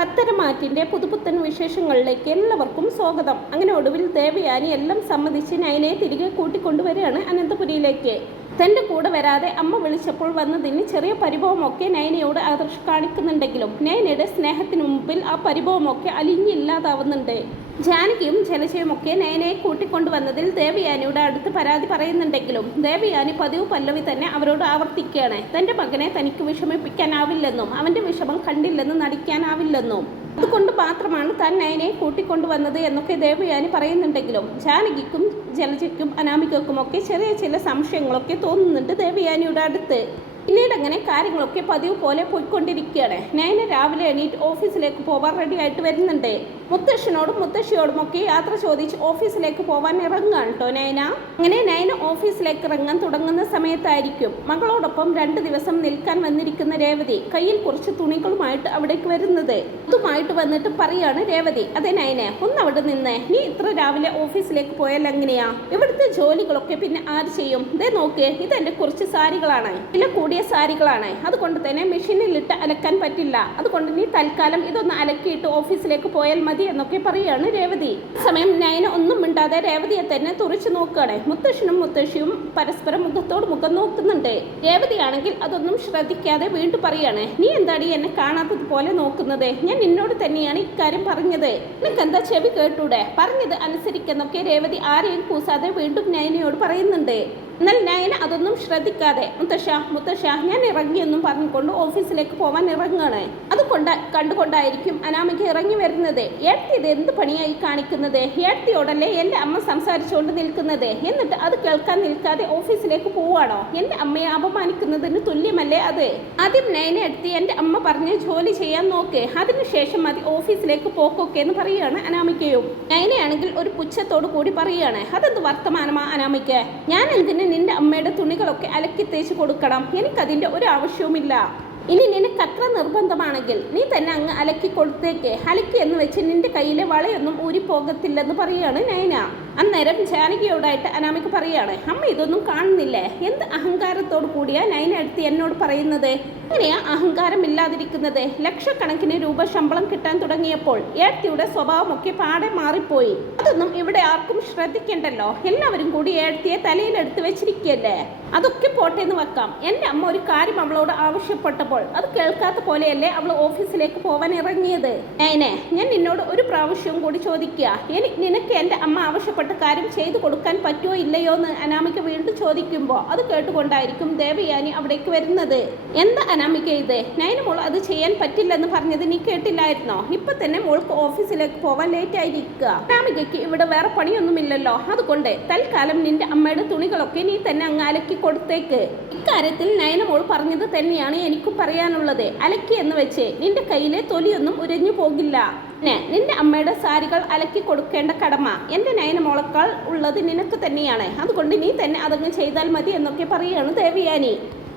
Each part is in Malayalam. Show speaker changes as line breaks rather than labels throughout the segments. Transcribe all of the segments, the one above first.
പത്തരമാറ്റിന്റെ പുതുപുത്തൻ വിശേഷങ്ങളിലേക്ക് എല്ലാവർക്കും സ്വാഗതം. അങ്ങനെ ഒടുവിൽ ദേവയാനി എല്ലാം സമ്മതിച്ച് നയനെ തിരികെ കൂട്ടിക്കൊണ്ടുവരികയാണ് അനന്തപുരിയിലേക്ക്. തന്റെ കൂടെ വരാതെ അമ്മ വിളിച്ചപ്പോൾ വന്നതിന് ചെറിയ പരിഭവമൊക്കെ നയനയോട് ആദർശ് കാണിക്കുന്നുണ്ടെങ്കിലും നയനയുടെ സ്നേഹത്തിന് മുമ്പിൽ ആ പരിഭവമൊക്കെ അലിഞ്ഞില്ലാതാവുന്നുണ്ട്. ജാനകിയും ജലജയുമൊക്കെ നയനയെ കൂട്ടിക്കൊണ്ടുവന്നതിൽ ദേവയാനിയുടെ അടുത്ത് പരാതി പറയുന്നുണ്ടെങ്കിലും ദേവയാനി പതിവ് പല്ലവി തന്നെ അവരോട് ആവർത്തിക്കുകയാണ്. തന്റെ മകനെ തനിക്ക് വിഷമിപ്പിക്കാനാവില്ലെന്നും അവന്റെ വിഷമം കണ്ടില്ലെന്ന് നടിക്കാനാവില്ലെന്നും. അതുകൊണ്ട് മാത്രമാണ് താൻ നയനെ കൂട്ടിക്കൊണ്ടുവന്നത് എന്നൊക്കെ ദേവയാനി പറയുന്നുണ്ടെങ്കിലും ജാനകിക്കും ജലജയ്ക്കും അനാമികക്കും ഒക്കെ ചെറിയ ചില സംശയങ്ങളൊക്കെ തോന്നുന്നുണ്ട് ദേവയാനിയുടെ അടുത്ത്. പിന്നീട് അങ്ങനെ കാര്യങ്ങളൊക്കെ പതിവ് പോലെ പോയിക്കൊണ്ടിരിക്കുകയാണ്. നയന രാവിലെ എണീറ്റ് ഓഫീസിലേക്ക് പോവാൻ റെഡി ആയിട്ട് വരുന്നുണ്ട്. മുത്തശ്ശനോടും മുത്തശ്ശിയോടും ഒക്കെ യാത്ര ചോദിച്ച് ഓഫീസിലേക്ക് പോവാൻ ഇറങ്ങുകയാണ് കേട്ടോ നയന. അങ്ങനെ നയന ഓഫീസിലേക്ക് ഇറങ്ങാൻ തുടങ്ങുന്ന സമയത്തായിരിക്കും. മകളോടൊപ്പം രണ്ട് ദിവസം നിൽക്കാൻ വന്നിരിക്കുന്ന രേവതി കയ്യിൽ കുറച്ച് തുണികളുമായിട്ട് അവിടേക്ക് വരുന്നത്. ഇതുമായിട്ട് വന്നിട്ട് പറയാണ് രേവതി അതെ നയനെ ഒന്ന് അവിടെ നിന്ന്. നീ ഇത്ര രാവിലെ ഓഫീസിലേക്ക് പോയാൽ എങ്ങനെയാ? ഇവിടുത്തെ ജോലികളൊക്കെ പിന്നെ ആര് ചെയ്യും? ദേ നോക്ക് ഇതെന്റെ കുറച്ച് സാരികളാണ്. വില കൂടിയ സാരികളാണ്. അതുകൊണ്ട് തന്നെ മെഷീനിലിട്ട് അലക്കാൻ പറ്റില്ല. അതുകൊണ്ട് നീ തൽക്കാലം ഇതൊന്ന് അലക്കിയിട്ട് ഓഫീസിലേക്ക് പോയാൽ മതി എന്നൊക്കെ പറയുകയാണ് രേവതി. സമയം നയന ഒന്നും മിണ്ടാതെ രേവതിയെ തന്നെ തുറച്ചു നോക്കുകയാണ്. മുത്തശ്ശനും മുത്തശ്ശിയും പരസ്പരം മുഖത്തോട് മുഖം നോക്കുന്നുണ്ട്. രേവതിയാണെങ്കിൽ അതൊന്നും ശ്രദ്ധിക്കാതെ വീണ്ടും പറയാണ് നീ എന്താടി എന്നെ കാണാത്തതുപോലെ നോക്കുന്നത്? ഞാൻ നിന്നോട് തന്നെയാണ് ഇക്കാര്യം പറഞ്ഞത്. നിനക്ക് എന്താ ചെവി കേട്ടൂടെ? പറഞ്ഞത് അനുസരിക്കുന്നൊക്കെ രേവതി ആരെയും കൂസാതെ വീണ്ടും നയനയോട് പറയുന്നുണ്ട്. എന്നാൽ നയന അതൊന്നും ശ്രദ്ധിക്കാതെ മുത്തശ്ശ മുത്തശ്ശ ഞാൻ ഇറങ്ങിയെന്നും പറഞ്ഞുകൊണ്ട് ഓഫീസിലേക്ക് പോവാൻ ഇറങ്ങുകയാണ് അതുകൊണ്ട് കണ്ടുകൊണ്ടായിരിക്കും അനാമിക ഇറങ്ങി വരുന്നത്. ഏട്ടി ഇത് എന്ത് പണിയായി കാണിക്കുന്നത്? ഏട്ടിയോടല്ലേ എന്റെ അമ്മ സംസാരിച്ചുകൊണ്ട് നിൽക്കുന്നത്? എന്നിട്ട് അത് കേൾക്കാൻ നിൽക്കാതെ ഓഫീസിലേക്ക് പോവാണോ? എന്റെ അമ്മയെ അപമാനിക്കുന്നതിന് തുല്യമല്ലേ അത്? ആദ്യം നയന എടുത്ത് എന്റെ അമ്മ പറഞ്ഞ് ജോലി ചെയ്യാൻ നോക്ക്. അതിനുശേഷം മതി ഓഫീസിലേക്ക് പോക്കൊക്കെ എന്ന് പറയുകയാണ് അനാമിക്കയും നയനയാണെങ്കിൽ ഒരു പുച്ഛത്തോടു കൂടി പറയുകയാണ് അതെന്ത് വർത്തമാനമാ അനാമിക്ക ഞാൻ എന്തിന് നിന്റെ അമ്മയുടെ തുണികളൊക്കെ അലക്കി തേച്ച് കൊടുക്കണം. എനിക്കതിന്റെ ഒരു ആവശ്യവുമില്ല. ഇനി നിനക്ക് അത്ര നിർബന്ധമാണെങ്കിൽ നീ തന്നെ അങ്ങ് അലക്കി കൊടുത്തേക്കേ. അലക്കി എന്ന് വെച്ച് നിന്റെ കയ്യിലെ വളയൊന്നും ഊരിപ്പോകത്തില്ലെന്ന് പറയുകയാണ് നയന. അന്നേരം ജാനകിയോടായിട്ട് അനാമിക പറയുകയാണ് അമ്മ ഇതൊന്നും കാണുന്നില്ലേ? എന്ത് അഹങ്കാരത്തോട് കൂടിയാ നൈനടുത്ത് എന്നോട് പറയുന്നത്? എങ്ങനെയാ അഹങ്കാരം ഇല്ലാതിരിക്കുന്നത് ലക്ഷക്കണക്കിന് രൂപ ശമ്പളം കിട്ടാൻ തുടങ്ങിയപ്പോൾ ഏഴ്ത്തിയുടെ സ്വഭാവമൊക്കെ പാടെ മാറിപ്പോയി. അതൊന്നും ഇവിടെ ആർക്കും ശ്രദ്ധിക്കണ്ടല്ലോ. എല്ലാവരും കൂടി ഏഴ്ത്തിയെ തലയിലെടുത്ത് വെച്ചിരിക്കല്ലേ? അതൊക്കെ പോട്ടെ എന്ന് വെക്കാം. എന്റെ അമ്മ ഒരു കാര്യം അവളോട് ആവശ്യപ്പെട്ടപ്പോൾ അത് കേൾക്കാത്ത പോലെയല്ലേ അവൾ ഓഫീസിലേക്ക് പോവാൻ ഇറങ്ങിയത്? നൈനെ ഞാൻ നിന്നോട് ഒരു പ്രാവശ്യവും കൂടി ചോദിക്കുക. എനിക്ക് നിനക്ക് എന്റെ അമ്മ ആവശ്യപ്പെട്ട കാര്യം ചെയ്തു കൊടുക്കാൻ പറ്റുമോ ഇല്ലയോ എന്ന് അനാമിക വീണ്ടും ചോദിക്കുമ്പോൾ അത് കേട്ടുകൊണ്ടായിരിക്കും ദേവയാനി അവിടേക്ക് വരുന്നത്. എന്താ അനാമിക ഇത്? നൈനമോൾ അത് ചെയ്യാൻ പറ്റില്ലെന്ന് പറഞ്ഞത് നീ കേട്ടില്ലായിരുന്നോ? ഇപ്പൊ തന്നെ മോൾക്ക് ഓഫീസിലേക്ക് പോവാൻ ലേറ്റ് ആയിരിക്കുക. അനാമികയ്ക്ക് ഇവിടെ വേറെ പണിയൊന്നുമില്ലല്ലോ. അതുകൊണ്ട് തൽക്കാലം നിന്റെ അമ്മയുടെ തുണികളൊക്കെ നീ തന്നെ അങ്ങ് അലക്കി കൊടുത്തേക്ക്. ഇക്കാര്യത്തിൽ നയനമോൾ പറഞ്ഞത് തന്നെയാണ് എനിക്കും പറയാനുള്ളത്. അലക്കി എന്ന് വെച്ച് നിന്റെ കയ്യിലെ തൊലിയൊന്നും ഉരഞ്ഞു പോകില്ല. പിന്നെ നിന്റെ അമ്മയുടെ സാരികൾ അലക്കി കൊടുക്കേണ്ട കടമ. എന്റെ നയന മോളക്കാൾ ഉള്ളത് നിനക്ക് തന്നെയാണ്. അതുകൊണ്ട് നീ തന്നെ അതങ്ങ് ചെയ്താൽ മതി എന്നൊക്കെ പറയുകയാണ് ദേവിയാനി.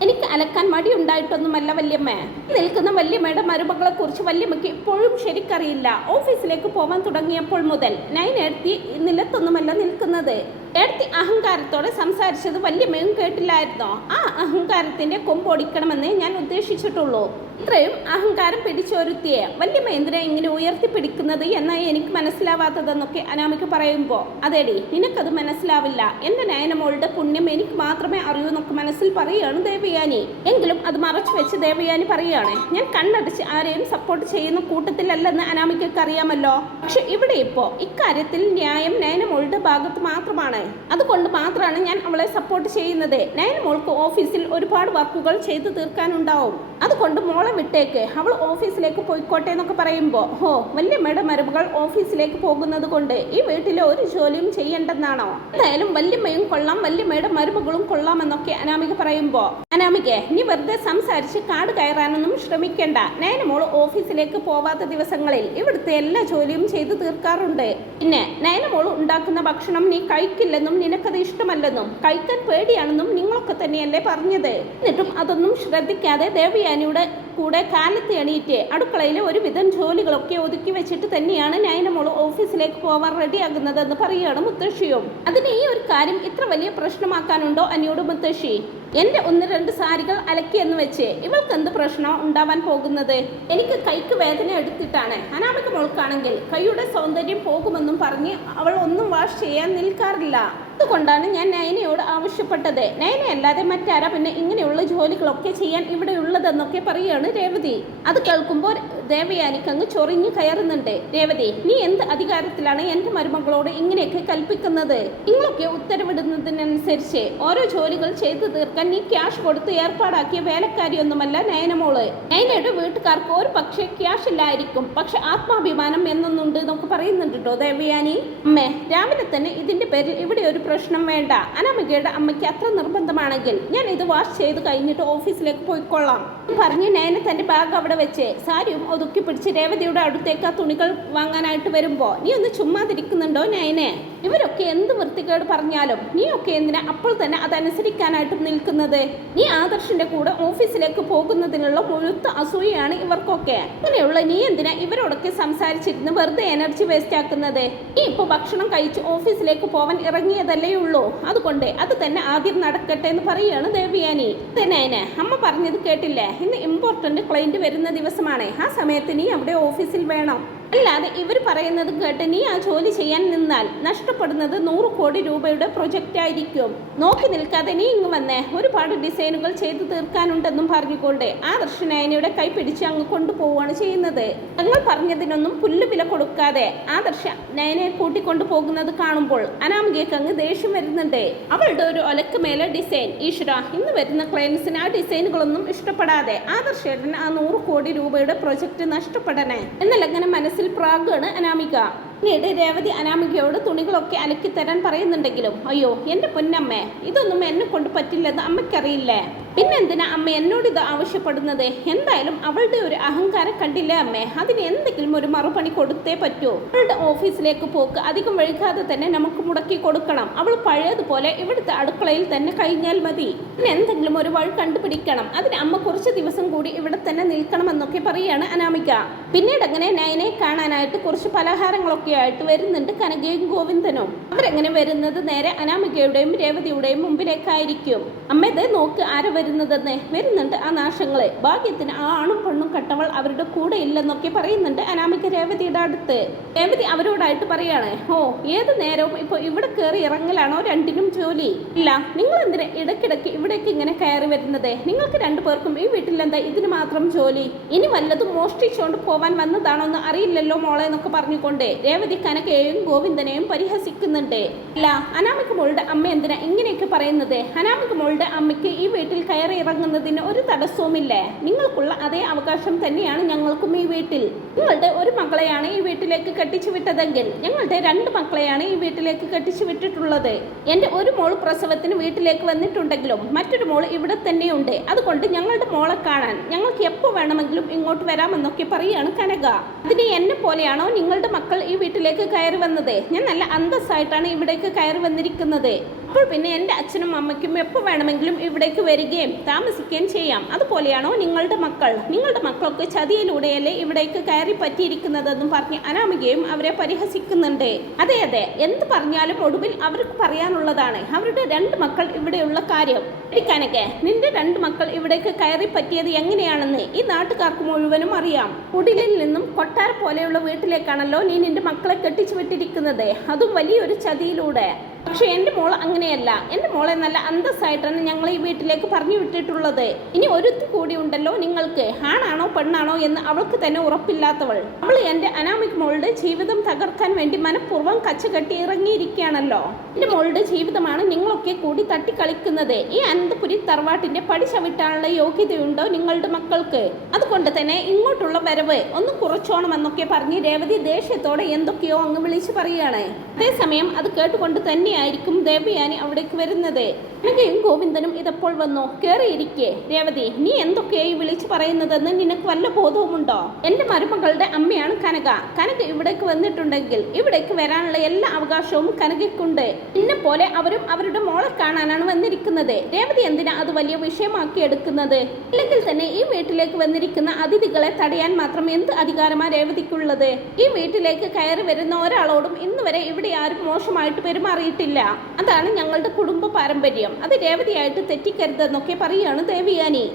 എനിക്ക് അലക്കാൻ മടിയുണ്ടായിട്ടൊന്നുമല്ല വല്യമ്മ. നിൽക്കുന്ന വല്യമ്മയുടെ മരുമകളെ കുറിച്ച് വല്യമ്മയ്ക്ക് ഇപ്പോഴും ശരിക്കറിയില്ല. ഓഫീസിലേക്ക് പോവാൻ തുടങ്ങിയപ്പോൾ മുതൽ നൈൻ എഴുത്തി നിലത്തൊന്നുമല്ല നിൽക്കുന്നത്. എഴുത്തി അഹങ്കാരത്തോടെ സംസാരിച്ചത് വല്യമ്മയും കേട്ടില്ലായിരുന്നോ? ആ അഹങ്കാരത്തിന്റെ കൊമ്പൊടിക്കണമെന്നേ ഞാൻ ഉദ്ദേശിച്ചിട്ടുള്ളൂ. ഇത്രയും അഹങ്കാരം പിടിച്ചൊരുത്തിയെ വലിയ എന്തിനാ ഇങ്ങനെ ഉയർത്തിപ്പിടിക്കുന്നത് എന്നായി എനിക്ക് മനസ്സിലാവാത്തതെന്നൊക്കെ അനാമിക പറയുമ്പോൾ അതേടി നിനക്കത് മനസ്സിലാവില്ല. എന്റെ നയനമോളുടെ പുണ്യം എനിക്ക് മാത്രമേ അറിയൂ എന്നൊക്കെ മനസ്സിൽ പറയുകയാണ് ദേവയാനി. എങ്കിലും അത് മറച്ചു വെച്ച് ദേവയാനി പറയുകയാണ് ഞാൻ കണ്ണടച്ച് ആരെയും സപ്പോർട്ട് ചെയ്യുന്ന കൂട്ടത്തിലല്ലെന്ന് അനാമിക്കൊക്കെ അറിയാമല്ലോ പക്ഷെ ഇവിടെ ഇപ്പോൾ ഇക്കാര്യത്തിൽ ന്യായം നയനമോളുടെ ഭാഗത്ത് മാത്രമാണ്. അതുകൊണ്ട് മാത്രമാണ് ഞാൻ അവളെ സപ്പോർട്ട് ചെയ്യുന്നത്. നയനമോൾക്ക് ഓഫീസിൽ ഒരുപാട് വർക്കുകൾ ചെയ്തു തീർക്കാനുണ്ടാവും. അതുകൊണ്ട് മോളെ വിട്ടേക്ക്. അവൾ ഓഫീസിലേക്ക് പോയിക്കോട്ടെ എന്നൊക്കെ പറയുമ്പോൾ ഹോ വല്യമ്മയുടെ മരുമകൾ ഓഫീസിലേക്ക് പോകുന്നത് കൊണ്ട് ഈ വീട്ടിലെ ഒരു ജോലിയും ചെയ്യേണ്ടെന്നാണോ? എന്തായാലും വല്യമ്മയും കൊള്ളാം വല്യമ്മയുടെ മരുമകളും കൊള്ളാം എന്നൊക്കെ അനാമിക പറയുമ്പോൾ അനാമിക നീ വെറുതെ സംസാരിച്ച് കാട് കയറാനൊന്നും ശ്രമിക്കേണ്ട. നയനമോൾ ഓഫീസിലേക്ക് പോവാത്ത ദിവസങ്ങളിൽ ഇവിടുത്തെ എല്ലാ ജോലിയും ചെയ്തു തീർക്കാറുണ്ട്. പിന്നെ നയനമോൾ ഉണ്ടാക്കുന്ന ഭക്ഷണം നീ കഴിക്കില്ലെന്നും നിനക്കത് ഇഷ്ടമല്ലെന്നും കഴിക്കാൻ പേടിയാണെന്നും നിങ്ങളൊക്കെ തന്നെയല്ലേ പറഞ്ഞത്. എന്നിട്ടും അതൊന്നും ശ്രദ്ധിക്കാതെ ദേവയാനിയുടെ കൂടെ കാലത്ത് എണീറ്റ് അടുക്കളയിലെ ഒരുവിധം ജോലികളൊക്കെ ഒതുക്കി വെച്ചിട്ട് തന്നെയാണ് നൈനമോൾ ഓഫീസിലേക്ക് പോവാൻ റെഡിയാകുന്നതെന്ന് പറയുകയാണ് മുത്തശ്ശിയും. അതിന് ഈ ഒരു കാര്യം ഇത്ര വലിയ പ്രശ്നമാക്കാനുണ്ടോ അനിയോട് മുത്തശ്ശി? എന്റെ ഒന്ന് രണ്ട് സാരികൾ അലക്കി എന്ന് വെച്ച് ഇവൾക്ക് എന്ത് പ്രശ്നം ഉണ്ടാവാൻ പോകുന്നത്? എനിക്ക് കൈക്ക് വേദന എടുത്തിട്ടാണ്. അനാമിക മോൾക്കാണെങ്കിൽ കൈയുടെ സൗന്ദര്യം പോകുമെന്നും പറഞ്ഞ് അവൾ ഒന്നും വാഷ് ചെയ്യാൻ നിൽക്കാറില്ല. അതുകൊണ്ടാണ് ഞാൻ നയനയോട് ആവശ്യപ്പെട്ടത്. നയനയല്ലാതെ മറ്റാരാ പിന്നെ ഇങ്ങനെയുള്ള ജോലികളൊക്കെ ചെയ്യാൻ ഇവിടെ ഉള്ളതെന്നൊക്കെ പറയുകയാണ് രേവതി. അത് കേൾക്കുമ്പോൾ ദേവയാനിക്ക് അങ്ങ് ചൊറിഞ്ഞു കയറുന്നുണ്ട്. രേവതി നീ എന്ത് അധികാരത്തിലാണ് എന്റെ മരുമകളോട് ഇങ്ങനെയൊക്കെ കൽപ്പിക്കുന്നത്? നിങ്ങളൊക്കെ ഉത്തരവിടുന്നതിനനുസരിച്ച് ഓരോ ജോലികൾ ചെയ്തു തീർക്കാൻ നീ ക്യാഷ് കൊടുത്ത് ഏർപ്പാടാക്കിയ വേലക്കാരിയൊന്നുമല്ല നയനമോൾ. നയനയുടെ വീട്ടുകാർക്ക് ഒരു പക്ഷേ ക്യാഷ് ഇല്ലായിരിക്കും. പക്ഷെ ആത്മാഭിമാനം എന്നൊന്നുണ്ട് നമുക്ക് പറയുന്നുണ്ട് കേട്ടോ ദേവയാനി. അമ്മേ രാവിലെ തന്നെ ഇതിന്റെ പേരിൽ ഇവിടെ ഒരു പ്രശ്നം വേണ്ട. അനാമികയുടെ അമ്മയ്ക്ക് അത്ര നിർബന്ധമാണെങ്കിൽ ഞാൻ ഇത് വാഷ് ചെയ്ത് കഴിഞ്ഞിട്ട് ഓഫീസിലേക്ക് പോയിക്കൊള്ളാം. പറഞ്ഞ് നയന തന്റെ ബാഗ് അവിടെ വെച്ച്. സാരിയും ഒതുക്കി പിടിച്ച് രേവതിയുടെ അടുത്തേക്ക് ആ തുണികൾ വാങ്ങാനായിട്ട് വരുമ്പോൾ നീ ഒന്ന് ചുമ്മാതിരിക്കുന്നുണ്ടോ നയനെ ഇവരൊക്കെ എന്ത് വൃത്തികേട് പറഞ്ഞാലും നീ ഒക്കെ എന്തിനാ അപ്പോൾ തന്നെ അതനുസരിക്കാനായിട്ട് നിൽക്കുന്നത്? നീ ആദർശിന്റെ കൂടെ ഓഫീസിലേക്ക് പോകുന്നതിനുള്ള മുഴുത്ത അസൂയയാണ് ഇവർക്കൊക്കെ. അങ്ങനെയുള്ള നീ എന്തിനാ ഇവരോടൊക്കെ സംസാരിച്ചിരുന്ന് വെറുതെ എനർജി വേസ്റ്റ് ആക്കുന്നത്? നീ ഇപ്പൊ ഭക്ഷണം കഴിച്ച് ഓഫീസിലേക്ക് പോവാൻ ഇറങ്ങിയതല്ലേ ഉള്ളൂ. അതുകൊണ്ട് അത് തന്നെ ആദ്യം നടക്കട്ടെ എന്ന് പറയുകയാണ് ദേവിയാനി. തന്നെ അമ്മ പറഞ്ഞത് കേട്ടില്ലേ? ഇന്ന് ഇമ്പോർട്ടന്റ് ക്ലയന്റ് വരുന്ന ദിവസമാണ്. ആ സമയത്ത് നീ അവിടെ ഓഫീസിൽ വേണം. അല്ലാതെ ഇവർ പറയുന്നത് കേട്ട് നീ ആ ജോലി ചെയ്യാൻ നിന്നാൽ നഷ്ടപ്പെടുന്നത് നൂറ് കോടി രൂപയുടെ പ്രൊജക്റ്റ് ആയിരിക്കും. നോക്കി നിൽക്കാതെ നീ ഇങ്ങ് വന്നേ. ഒരുപാട് ഡിസൈനുകൾ ചെയ്തു തീർക്കാനുണ്ടെന്നും പറഞ്ഞുകൊണ്ട് ആ ദർശനായനയുടെ കൈ പിടിച്ച് അങ്ങ് കൊണ്ടുപോവുകയാണ് ചെയ്യുന്നത്. ഞങ്ങൾ പറഞ്ഞതിനൊന്നും പുല്ല് വില കൊടുക്കാതെ ദർശ നയനെ കൂട്ടിക്കൊണ്ടു പോകുന്നത് കാണുമ്പോൾ അനാമികയ്ക്ക് അങ്ങ് ദേഷ്യം വരുന്നുണ്ട്. അവളുടെ ഒരു ഒലക്ക് മേലെ ഡിസൈൻ. ഈശ്വര ഇന്ന് വരുന്ന ക്ലയൻസിന് ആ ഡിസൈനുകളൊന്നും ഇഷ്ടപ്പെടാതെ ആ ദർശേട്ടൻ ആ നൂറ് കോടി രൂപയുടെ പ്രൊജക്റ്റ് നഷ്ടപ്പെടണേ. എന്നാൽ അങ്ങനെ മനസ്സിൽ പ്രാഗാണ് അനാമിക. പിന്നീട് രേവതി അനാമികയോട് തുണികളൊക്കെ അലക്കി തരാൻ പറയുന്നുണ്ടെങ്കിലും അയ്യോ എന്റെ പൊന്നമ്മേ ഇതൊന്നും എന്നെ കൊണ്ട് പറ്റില്ലെന്ന് അമ്മയ്ക്കറിയില്ലേ? പിന്നെന്തിനാ അമ്മ എന്നോട് ഇത് ആവശ്യപ്പെടുന്നത്? എന്തായാലും അവളുടെ ഒരു അഹങ്കാരം കണ്ടില്ല അമ്മേ? അതിന് എന്തെങ്കിലും ഒരു മറുപണി കൊടുത്തേ പറ്റൂ. അവളുടെ ഓഫീസിലേക്ക് പോക്ക് അധികം വഴുകാതെ തന്നെ നമുക്ക് മുടക്കി കൊടുക്കണം. അവൾ പഴയതുപോലെ ഇവിടുത്തെ അടുക്കളയിൽ തന്നെ കഴിഞ്ഞാൽ മതി. പിന്നെ എന്തെങ്കിലും ഒരു വഴി കണ്ടുപിടിക്കണം. അതിന് അമ്മ കുറച്ച് ദിവസം കൂടി ഇവിടെ തന്നെ നിൽക്കണമെന്നൊക്കെ പറയുകയാണ് അനാമിക. പിന്നീട് അങ്ങനെ നയനെ കാണാനായിട്ട് കുറച്ച് പലഹാരങ്ങളൊക്കെ ആയിട്ട് വരുന്നുണ്ട് കനകയും ഗോവിന്ദനും. അവരെങ്ങനെ വരുന്നത് നേരെ അനാമികയുടെയും രേവതിയുടെയും മുമ്പിലേക്കായിരിക്കും. അമ്മ ഇത് നോക്ക് ആര വരുന്നതെന്ന് വരുന്നുണ്ട് ആ നാശങ്ങളെ. ഭാഗ്യത്തിന് ആ ആണും പെണ്ണും കട്ടവൾ അവരുടെ കൂടെ ഇല്ലെന്നൊക്കെ പറയുന്നുണ്ട് അനാമിക രേവതിയുടെ അടുത്ത്. രേവതി അവരോടായിട്ട് പറയാണ് ഓ ഏത് നേരവും ഇപ്പൊ ഇവിടെ കയറി ഇറങ്ങലാണോ രണ്ടിനും ജോലി? ഇല്ല നിങ്ങൾ എന്തിനാ ഇടയ്ക്കിടയ്ക്ക് ഇവിടേക്ക് ഇങ്ങനെ കയറി വരുന്നത്? നിങ്ങൾക്ക് രണ്ടു പേർക്കും ഈ വീട്ടിൽ എന്താ ഇതിന് മാത്രം ജോലി? ഇനി വല്ലതും മോഷ്ടിച്ചുകൊണ്ട് പോവാൻ വന്നതാണോ എന്ന് അറിയില്ലല്ലോ മോളെ എന്നൊക്കെ പറഞ്ഞുകൊണ്ട് രേവതി കനകയെയും ഗോവിന്ദനെയും പരിഹസിക്കുന്നുണ്ട്. ഇല്ല അനാമിക മോളുടെ അമ്മ എന്തിനാ ഇങ്ങനെയൊക്കെ പറയുന്നത്? അനാമിക മോളുടെ അമ്മയ്ക്ക് ഈ വീട്ടിൽ കയറി ഇറങ്ങുന്നതിന് ഒരു തടസ്സവുമില്ലേ? നിങ്ങൾക്കുള്ള അതേ അവകാശം തന്നെയാണ് ഞങ്ങൾക്കും ഈ വീട്ടിൽ. നിങ്ങളുടെ ഒരു മകളെയാണ് ഈ വീട്ടിലേക്ക് കെട്ടിച്ചു വിട്ടതെങ്കിൽ ഞങ്ങളുടെ രണ്ട് മക്കളെയാണ് ഈ വീട്ടിലേക്ക് കെട്ടിച്ചു വിട്ടിട്ടുള്ളത്. എന്റെ ഒരു മോൾ പ്രസവത്തിന് വീട്ടിലേക്ക് വന്നിട്ടുണ്ടെങ്കിലും മറ്റൊരു മോൾ ഇവിടെ തന്നെയുണ്ട്. അതുകൊണ്ട് ഞങ്ങളുടെ മോളെ കാണാൻ ഞങ്ങൾക്ക് എപ്പോൾ വേണമെങ്കിലും ഇങ്ങോട്ട് വരാമെന്നൊക്കെ പറയുകയാണ് കനക. അതിന് എന്നെ പോലെയാണോ നിങ്ങളുടെ മക്കൾ ഈ വീട്ടിലേക്ക് കയറി വന്നത്? ഞാൻ നല്ല അന്തസ്സായിട്ടാണ് ഇവിടേക്ക് കയറി വന്നിരിക്കുന്നത്. അപ്പോൾ പിന്നെ എന്റെ അച്ഛനും അമ്മയ്ക്കും എപ്പോൾ വേണമെങ്കിലും ഇവിടേക്ക് വരികയും താമസിക്കുകയും ചെയ്യാം. അതുപോലെയാണോ നിങ്ങളുടെ മക്കൾ? നിങ്ങളുടെ മക്കൾക്ക് ചതിയിലൂടെയല്ലേ ഇവിടേക്ക് കയറി പറ്റിയിരിക്കുന്നതെന്നും പറഞ്ഞ് അനാമികയും അവരെ പരിഹസിക്കുന്നുണ്ട്. അതെ അതെ. എന്ത് പറഞ്ഞാലും ഒടുവിൽ അവർക്ക് പറയാനുള്ളതാണ്. അവരുടെ രണ്ട് മക്കൾ ഇവിടെയുള്ള കാര്യം. ഇടിക്കാനൊക്കെ നിന്റെ രണ്ട് മക്കൾ ഇവിടേക്ക് കയറി പറ്റിയത് എങ്ങനെയാണെന്ന് ഈ നാട്ടുകാർക്ക് മുഴുവനും അറിയാം. കുടിലിൽ നിന്നും കൊട്ടാര പോലെയുള്ള വീട്ടിലേക്കാണല്ലോ നീ നിന്റെ മക്കളെ കെട്ടിച്ചു വിട്ടിരിക്കുന്നത് അതും വലിയൊരു ചതിയിലൂടെ. പക്ഷെ എന്റെ മോൾ അങ്ങനെയല്ല. എന്റെ മോളെ നല്ല അന്തസ്സായിട്ടാണ് ഞങ്ങൾ ഈ വീട്ടിലേക്ക് പറഞ്ഞു വിട്ടിട്ടുള്ളത്. ഇനി ഒരുത്തി കൂടി ഉണ്ടല്ലോ നിങ്ങൾക്ക്. ആണാണോ പെണ്ണാണോ എന്ന് അവൾക്ക് തന്നെ ഉറപ്പില്ലാത്തവൾ. അവൾ എന്റെ അനാമിക് മോളുടെ ജീവിതം തകർക്കാൻ വേണ്ടി മനഃപൂർവം കച്ചകെട്ടി ഇറങ്ങിയിരിക്കുകയാണല്ലോ. എന്റെ മോളുടെ ജീവിതമാണ് നിങ്ങളൊക്കെ കൂടി തട്ടിക്കളിക്കുന്നത്. ഈ അനന്തപുരി തറവാട്ടിന്റെ പടി ചവിട്ടാനുള്ള യോഗ്യതയുണ്ടോ നിങ്ങളുടെ മക്കൾക്ക്? അതുകൊണ്ട് തന്നെ ഇങ്ങോട്ടുള്ള വരവ് ഒന്ന് കുറച്ചോണമെന്നൊക്കെ പറഞ്ഞ് രേവതി ദേഷ്യത്തോടെ എന്തൊക്കെയോ അങ്ങ് വിളിച്ചു പറയുകയാണ് അതേസമയം അത് കേട്ടുകൊണ്ട് തന്നെയായിരിക്കും ദേവയാനി അവിടേക്ക് വരുന്നത്. കനകയും ഗോവിന്ദനും ഇതപ്പോൾ വന്നു. കയറിയിരിക്കെ രേവതി നീ എന്തൊക്കെയായി വിളിച്ചു പറയുന്നതെന്ന് നിനക്ക് വല്ല ബോധവുമുണ്ടോ? എന്റെ മരുമകളുടെ അമ്മയാണ് കനക. കനക ഇവിടേക്ക് വന്നിട്ടുണ്ടെങ്കിൽ ഇവിടേക്ക് വരാനുള്ള എല്ലാ അവകാശവും കനകയ്ക്കുണ്ട്. എന്നെ പോലെ അവരും അവരുടെ മോളെ കാണാനാണ് വന്നിരിക്കുന്നത്. രേവതി എന്തിനാ അത് വലിയ വിഷയമാക്കി എടുക്കുന്നത്? അല്ലെങ്കിൽ തന്നെ ഈ വീട്ടിലേക്ക് വന്നിരിക്കുന്ന അതിഥികളെ തടയാൻ മാത്രം എന്ത് അധികാരമാ രേവതിക്കുള്ളത്? ഈ വീട്ടിലേക്ക് കയറി വരുന്ന ഒരാളോടും ഇന്ന് വരെ ഇവിടെ ആരും മോശമായിട്ട് പെരുമാറിയിട്ടില്ല. പാടില്ല അതാണ് ഞങ്ങളുടെ കുടുംബ പാരമ്പര്യം. അത് രേവതിയായിട്ട് തെറ്റിക്കരുതെന്നൊക്കെ പറയുകയാണ് ദേവിയാനി.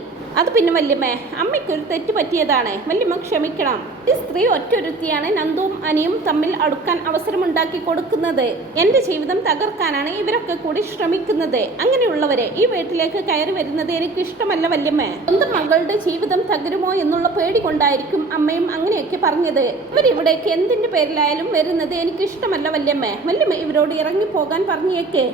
അത് പിന്നെ വല്യമ്മേ അമ്മയ്ക്കൊരു തെറ്റ് പറ്റിയതാണ്. വല്യമ്മ ക്ഷമിക്കണം. ഈ സ്ത്രീ ഒറ്റൊരുത്തിയാണ് നന്ദുവും അനിയും തമ്മിൽ അടുക്കാൻ അവസരമുണ്ടാക്കി കൊടുക്കുന്നത്. എന്റെ ജീവിതം തകർക്കാനാണ് ഇവരൊക്കെ കൂടി ശ്രമിക്കുന്നത്. അങ്ങനെയുള്ളവരെ ഈ വീട്ടിലേക്ക് കയറി വരുന്നത് എനിക്ക് ഇഷ്ടമല്ല വല്യമ്മേ. സ്വന്തം മകളുടെ ജീവിതം തകരുമോ എന്നുള്ള പേടി കൊണ്ടായിരിക്കും അമ്മയും അങ്ങനെയൊക്കെ പറഞ്ഞത്. ഇവരിവിടേക്ക് എന്തിന്റെ പേരിലായാലും വരുന്നത് എനിക്ക് ഇഷ്ടമല്ല വല്യമ്മേ. വല്യമ്മ ഇവരോട് ഇറങ്ങി പോകാൻ പറഞ്ഞേക്ക്.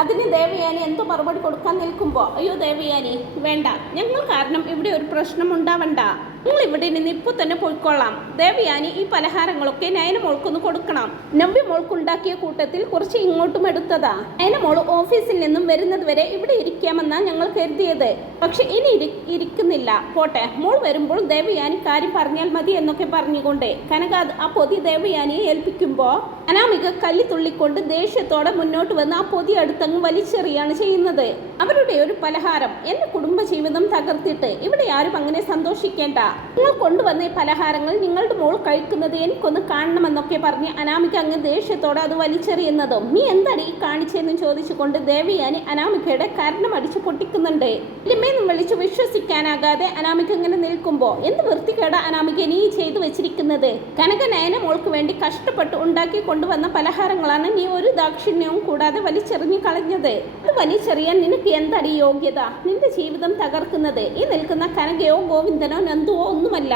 അതിന് ദേവയാനി എന്തോ മറുപടി കൊടുക്കാൻ നിൽക്കുമ്പോൾ അയ്യോ ദേവയാനി വേണ്ട. ഞങ്ങൾ കാരണം ഇവിടെ ഒരു പ്രശ്നം ഉണ്ടാവണ്ട. നിങ്ങൾ ഇവിടെ നിന്ന് ഇപ്പോൾ തന്നെ പോയിക്കൊള്ളാം. ദേവയാനി ഈ പലഹാരങ്ങളൊക്കെ നയന മോൾക്കൊന്ന് കൊടുക്കണം. നമ്പി മോൾക്കുണ്ടാക്കിയ കൂട്ടത്തിൽ കുറച്ച് ഇങ്ങോട്ടും എടുത്തതാ. നയന മോൾ ഓഫീസിൽ നിന്നും വരുന്നത് വരെ ഇവിടെ ഇരിക്കാമെന്നാ ഞങ്ങൾ കരുതിയത്. പക്ഷെ ഇനി ഇരിക്കുന്നില്ല. പോട്ടെ മോൾ വരുമ്പോൾ ദേവയാനി കാര്യം പറഞ്ഞാൽ മതി എന്നൊക്കെ പറഞ്ഞുകൊണ്ട് കനക ആ പൊതി ദേവയാനിയെ ഏൽപ്പിക്കുമ്പോൾ അനാമിക കല്ലി തുള്ളിക്കൊണ്ട് ദേഷ്യത്തോടെ മുന്നോട്ട് വന്ന് ആ പൊതി അടുത്തങ്ങ് വലിച്ചെറിയാണ് ചെയ്യുന്നത്. അവരുടെ ഒരു പലഹാരം എന്റെ കുടുംബജീവിതം തകർത്തിട്ട് ഇവിടെ ആരും അങ്ങനെ സന്തോഷിക്കേണ്ട. നിങ്ങൾ കൊണ്ടുവന്ന ഈ പലഹാരങ്ങൾ നിങ്ങളുടെ മോൾ കഴിക്കുന്നത് എനിക്കൊന്ന് കാണണമെന്നൊക്കെ പറഞ്ഞ് അനാമിക അങ്ങ് ദേഷ്യത്തോടെ അത് വലിച്ചെറിയുന്നതോ. നീ എന്താണ് ഈ കാണിച്ചതെന്ന് ചോദിച്ചുകൊണ്ട് ദേവിയാനി അനാമികയുടെ കരണം അടിച്ച് പൊട്ടിക്കുന്നുണ്ട്? ലിമ്മേന്നും വിളിച്ച് വിശ്വസിക്കാനാകാതെ അനാമിക ഇങ്ങനെ നിൽക്കുമ്പോൾ എന്ത് വൃത്തികേട അനാമിക നീ ചെയ്തു വെച്ചിരിക്കുന്നത്? കനക നയന മോൾക്ക് വേണ്ടി കഷ്ടപ്പെട്ട് ഉണ്ടാക്കി കൊണ്ടുവന്ന പലഹാരങ്ങളാണ് നീ ഒരു ദാക്ഷിണ്യവും കൂടാതെ വലിച്ചെറിഞ്ഞു കളഞ്ഞത്. അത് വലിച്ചെറിയാൻ നിനക്ക് എന്തടി യോഗ്യത? നിന്റെ ജീവിതം തകർക്കുന്നത് ഈ നിൽക്കുന്ന കനകയോ ഗോവിന്ദനോ നന്ദുവോ ഒന്നുമല്ല.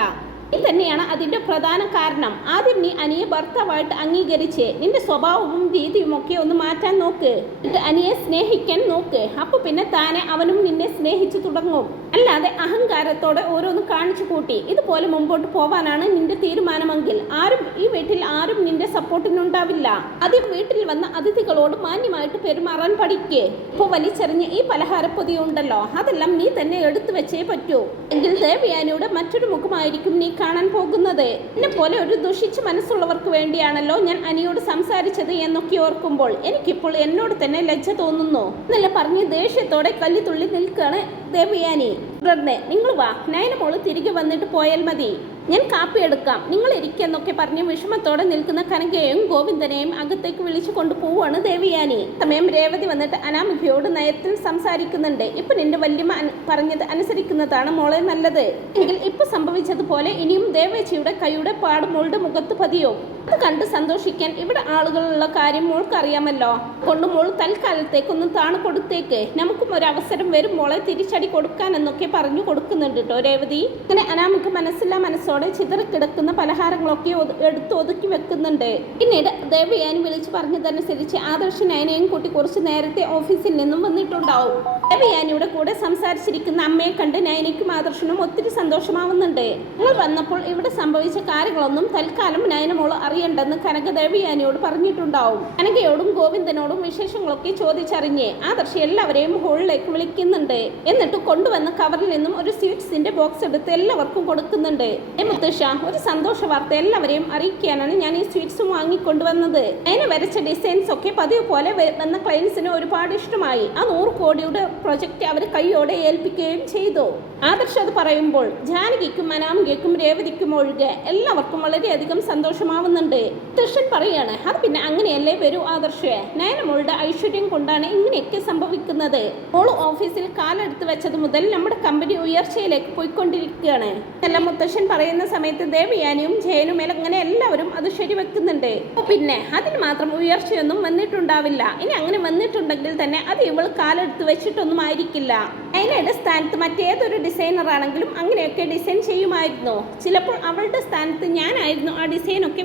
നീ തന്നെയാണ് അതിന്റെ പ്രധാന കാരണം. ആദ്യം നീ അനിയെ ഭർത്താവായിട്ട് അംഗീകരിച്ച് നിന്റെ സ്വഭാവവും രീതിയും ഒക്കെ ഒന്ന് മാറ്റാൻ നോക്ക്. എന്നിട്ട് അനിയെ സ്നേഹിക്കാൻ നോക്ക്. അപ്പോൾ പിന്നെ താനെ അവനും നിന്നെ സ്നേഹിച്ചു തുടങ്ങും. അല്ലാതെ അഹങ്കാരത്തോടെ ഓരോന്ന് കാണിച്ചു കൂട്ടി. ഇതുപോലെ മുമ്പോട്ട് പോവാനാണ് നിന്റെ തീരുമാനമെങ്കിൽ ആരും ഈ വീട്ടിൽ ആരും നിന്റെ സപ്പോർട്ടിനുണ്ടാവില്ല. ആദ്യം വീട്ടിൽ വന്ന അതിഥികളോട് മാന്യമായിട്ട് പെരുമാറാൻ പഠിക്കേ. ഇപ്പോൾ വലിച്ചെറിഞ്ഞ് ഈ പലഹാരപ്പൊതി ഉണ്ടല്ലോ അതെല്ലാം നീ തന്നെ എടുത്തു വെച്ചേ പറ്റൂ. എങ്കിൽ ദേവയാനിയുടെ മറ്റൊരു മുഖമായിരിക്കും നീ കാണാൻ പോകുന്നത്. എന്നെ പോലെ ഒരു ദുഷിച്ച മനസ്സുള്ളവർക്ക് വേണ്ടിയാണല്ലോ ഞാൻ അനിയോട് സംസാരിച്ചത് എന്നൊക്കെ ഓർക്കുമ്പോൾ എനിക്കിപ്പോൾ എന്നോട് തന്നെ ലജ്ജ തോന്നുന്നു. എന്നല്ല പറഞ്ഞ് ദേഷ്യത്തോടെ കല്ലിത്തുള്ളി നിൽക്കുകയാണ് ദേവയാനി തുടർന്ന് നിങ്ങൾ വാ നയന മോൾ തിരികെ വന്നിട്ട് പോയാൽ മതി. ഞാൻ കാപ്പി എടുക്കാം. നിങ്ങൾ ഇരിക്കെന്നൊക്കെ പറഞ്ഞ് വിഷമത്തോടെ നിൽക്കുന്ന കനകയെയും ഗോവിന്ദനെയും അകത്തേക്ക് വിളിച്ചു കൊണ്ടുപോവാണ് ദേവിയാനി. സമയം രേവതി വന്നിട്ട് അനാമികയോട് നയത്തിൽ സംസാരിക്കുന്നുണ്ട്. ഇപ്പൊ നിന്റെ വല്യമ്മ പറഞ്ഞത് അനുസരിക്കുന്നതാണ് മോളെ നല്ലത്. എങ്കിൽ ഇപ്പൊ സംഭവിച്ചതുപോലെ ഇനിയും ദേവേച്ചിയുടെ കൈയുടെ പാട് മോളുടെ മുഖത്ത് പതിയോ. അത് കണ്ട് സന്തോഷിക്കാൻ ഇവിടെ ആളുകളുള്ള കാര്യം മോൾക്ക് അറിയാമല്ലോ കൊണ്ട് മോൾ തൽക്കാലത്തേക്കൊന്ന് താണു കൊടുത്തേക്ക്. നമുക്കും ഒരു അവസരം വരും മോളെ തിരിച്ചടി കൊടുക്കാൻ എന്നൊക്കെ പറഞ്ഞു കൊടുക്കുന്നുണ്ട് കേട്ടോ രേവതി. അങ്ങനെ അനാമുക്ക് മനസ്സില്ലാ മനസ്സോടെ ചിതറിക്കിടക്കുന്ന പലഹാരങ്ങളൊക്കെ എടുത്ത് ഒതുക്കി വെക്കുന്നുണ്ട്. പിന്നീട് ദേവയാനി വിളിച്ചു പറഞ്ഞതനുസരിച്ച് ആദർശ് നയനയും കൂട്ടി കുറച്ച് നേരത്തെ ഓഫീസിൽ നിന്നും വന്നിട്ടുണ്ടാവും. ദേവയാനിയുടെ കൂടെ സംസാരിച്ചിരിക്കുന്ന അമ്മയെ കണ്ട് നയനയ്ക്കും ആദർശനും ഒത്തിരി സന്തോഷമാവുന്നുണ്ട്. നിങ്ങൾ വന്നപ്പോൾ ഇവിടെ സംഭവിച്ച കാര്യങ്ങളൊന്നും തൽക്കാലം നയനമോൾ അറിയണ്ടെന്ന് കനകദേവിയാനിയോട് പറഞ്ഞിട്ടുണ്ടാവും. കനകയോടും ഗോവിന്ദനോടും വിശേഷങ്ങളൊക്കെ ചോദിച്ചറിഞ്ഞ് ആദർശ് എല്ലാവരെയും ഹോളിലേക്ക് വിളിക്കുന്നുണ്ട്. എന്നിട്ട് കൊണ്ടുവന്ന കവറിൽ നിന്നും ഒരു സ്വീറ്റ്സിന്റെ ബോക്സ് എടുത്ത് എല്ലാവർക്കും കൊടുക്കുന്നുണ്ട്. മുത്തുഷ ഒരു സന്തോഷ വാർത്ത എല്ലാവരെയും അറിയിക്കാനാണ് ഞാൻ ഈ സ്വീറ്റ്സും വാങ്ങിക്കൊണ്ടുവന്നത്. അതിന് വരച്ച ഡിസൈൻസ് ഒക്കെ പതിവ് പോലെ വന്ന ക്ലയൻസിന് ഒരുപാട് ഇഷ്ടമായി. ആ നൂറ് കോടിയുടെ പ്രൊജക്റ്റ് അവർ കൈയോടെ ഏൽപ്പിക്കുകയും ചെയ്തു. ആദർശ് അത് പറയുമ്പോൾ ജാനകിക്കും അനാമികയ്ക്കും രേവതിക്കും ഒഴികെ എല്ലാവർക്കും വളരെയധികം സന്തോഷമാവുന്നുണ്ട്. ദർശൻ പറയാണ് അത് പിന്നെ അങ്ങനെയല്ലേ വരൂ ആദർശേ? നയനമോളുടെ ഐശ്വര്യം കൊണ്ടാണ് ഇങ്ങനെയൊക്കെ സംഭവിക്കുന്നത്. മോൾ ഓഫീസിൽ കാലെടുത്ത് വെച്ചത് മുതൽ നമ്മുടെ കമ്പനി ഉയർച്ചയിലേക്ക് പോയിക്കൊണ്ടിരിക്കുകയാണ്. നല്ല മുത്തശ്ശൻ പറയുന്ന സമയത്ത് ദേവയാനിയും ജയനും അങ്ങനെ എല്ലാവരും അത് ശരിവെക്കുന്നുണ്ട്. പിന്നെ അതിന് മാത്രം ഉയർച്ചയൊന്നും വന്നിട്ടുണ്ടാവില്ല. ഇനി അങ്ങനെ വന്നിട്ടുണ്ടെങ്കിൽ തന്നെ അത് ഇവൾ കാലെടുത്ത് വെച്ചിട്ടൊന്നും ആയിരിക്കില്ല. നയനയുടെ സ്ഥാനത്ത് മറ്റേതൊരു ഡിസൈനർ ആണെങ്കിലും അങ്ങനെയൊക്കെ ഡിസൈൻ ചെയ്യുമായിരുന്നു. ചിലപ്പോൾ അവളുടെ സ്ഥാനത്ത് ഞാനായിരുന്നു ആ ഡിസൈൻ ഒക്കെ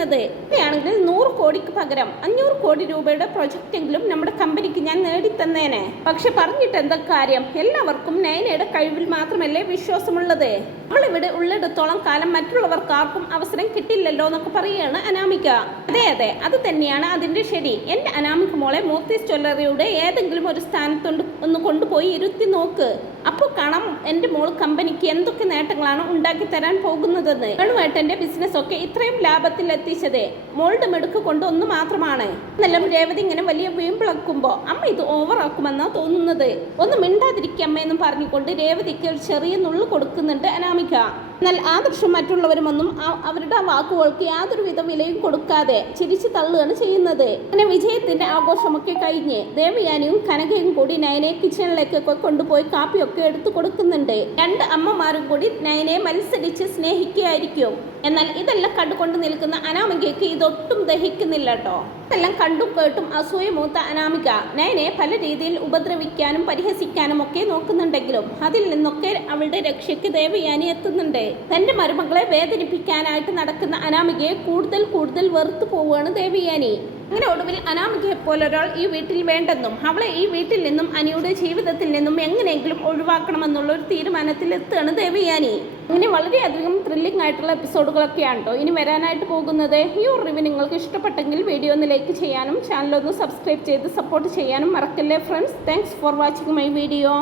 വരയ്ക്കേണ്ടിയിരുന്നത് അങ്ങനെയാണെങ്കിൽ നൂറ് കോടിക്ക് പകരം അഞ്ഞൂറ് കോടി രൂപയുടെ പ്രൊജക്റ്റെങ്കിലും നമ്മുടെ കമ്പനിക്ക് ഞാൻ നേടിത്തന്നേനെ. പക്ഷെ പറഞ്ഞിട്ട് എന്താ കാര്യം? എല്ലാവർക്കും നയനയുടെ കഴിവിൽ മാത്രമല്ലേ വിശ്വാസമുള്ളത്? നമ്മളിവിടെ ഉള്ളിടത്തോളം കാലം മറ്റുള്ളവർക്ക് ആർക്കും അവസരം കിട്ടില്ലല്ലോ എന്നൊക്കെ പറയുകയാണ് അനാമിക. അതെ അതെ. അത് തന്നെയാണ് അതിന്റെ ശരി. എന്റെ അനാമിക മോളെ മൂർത്തി ജ്വല്ലറിയുടെ ഏതെങ്കിലും ഒരു സ്ഥാനത്തുണ്ട് ഒന്ന് കൊണ്ടുപോയി ഇരുത്തി നോക്ക്. അപ്പോൾ കാണാം എന്റെ മോൾ കമ്പനിക്ക് എന്തൊക്കെ നേട്ടങ്ങളാണ് ഉണ്ടാക്കി തരാൻ പോകുന്നതെന്ന്? വേണുവേട്ടന്റെ ബിസിനസ്സൊക്കെ ഇത്രയും ലാഭത്തിൽ എത്തിച്ചത്. മോളുടെ മെടുക്ക് കൊണ്ട് ഒന്ന് മാത്രമാണ്. എന്നെല്ലാം രേവതി ഇങ്ങനെ വലിയ വീമ്പിളക്കുമ്പോൾ അമ്മ ഇത് ഓവറാക്കുമെന്നാണ് തോന്നുന്നത്. ഒന്ന് മിണ്ടാതിരിക്കമ്മയെന്നും പറഞ്ഞുകൊണ്ട് രേവതിക്ക് ഒരു ചെറിയ നുള്ളു കൊടുക്കുന്നുണ്ട് അനാമിക. എന്നാൽ ആദർശം മറ്റുള്ളവരുമൊന്നും അവരുടെ ആ വാക്കുകൾക്ക് യാതൊരുവിധ വിലയും കൊടുക്കാതെ ചിരിച്ചു തള്ളുകയാണ് ചെയ്യുന്നത്. അങ്ങനെ വിജയത്തിന്റെ ആഘോഷമൊക്കെ കഴിഞ്ഞ് ദേവയാനിയും കനകയും കൂടി നയനെ കിച്ചണിലേക്കൊക്കെ കൊണ്ടുപോയി കാപ്പിയൊക്കെ എടുത്തു കൊടുക്കുന്നുണ്ട്. രണ്ട് അമ്മമാരും കൂടി നയനെ മത്സരിച്ച് സ്നേഹിക്കുകയായിരിക്കും. എന്നാൽ ഇതെല്ലാം കണ്ടുകൊണ്ട് നിൽക്കുന്ന അനാമികയ്ക്ക് ഇതൊട്ടും ദഹിക്കുന്നില്ല കേട്ടോ ഇതെല്ലാം കണ്ടും കേട്ടും അസൂയ മൂത്ത അനാമിക നയനെ പല രീതിയിൽ ഉപദ്രവിക്കാനും പരിഹസിക്കാനും ഒക്കെ നോക്കുന്നുണ്ടെങ്കിലും അതിൽ നിന്നൊക്കെ അവളുടെ രക്ഷയ്ക്ക് ദേവയാനി എത്തുന്നുണ്ട്. തന്റെ മരുമകളെ വേദനിപ്പിക്കാനായിട്ട് നടക്കുന്ന അനാമികയെ കൂടുതൽ കൂടുതൽ വെറുത്തു പോവുകയാണ് ദേവയാനി. അങ്ങനെ ഒടുവിൽ അനാമികയെ പോലെ ഒരാൾ ഈ വീട്ടിൽ വേണ്ടെന്നും അവളെ ഈ വീട്ടിൽ നിന്നും അനിയുടെ ജീവിതത്തിൽ നിന്നും എങ്ങനെയെങ്കിലും ഒഴിവാക്കണമെന്നുള്ള ഒരു തീരുമാനത്തിൽ എത്തുകയാണ് ദേവയാനി. അങ്ങനെ വളരെയധികം ത്രില്ലിംഗ് ആയിട്ടുള്ള എപ്പിസോഡുകളൊക്കെയാണ് കേട്ടോ ഇനി വരാനായിട്ട് പോകുന്നത് ഈ റിവ്യൂ നിങ്ങൾക്ക് ഇഷ്ടപ്പെട്ടെങ്കിൽ വീഡിയോ ഒന്ന് ലൈക്ക് ചെയ്യാനും ചാനലൊന്ന് സബ്സ്ക്രൈബ് ചെയ്ത് സപ്പോർട്ട് ചെയ്യാനും മറക്കല്ലേ friends thanks for watching my video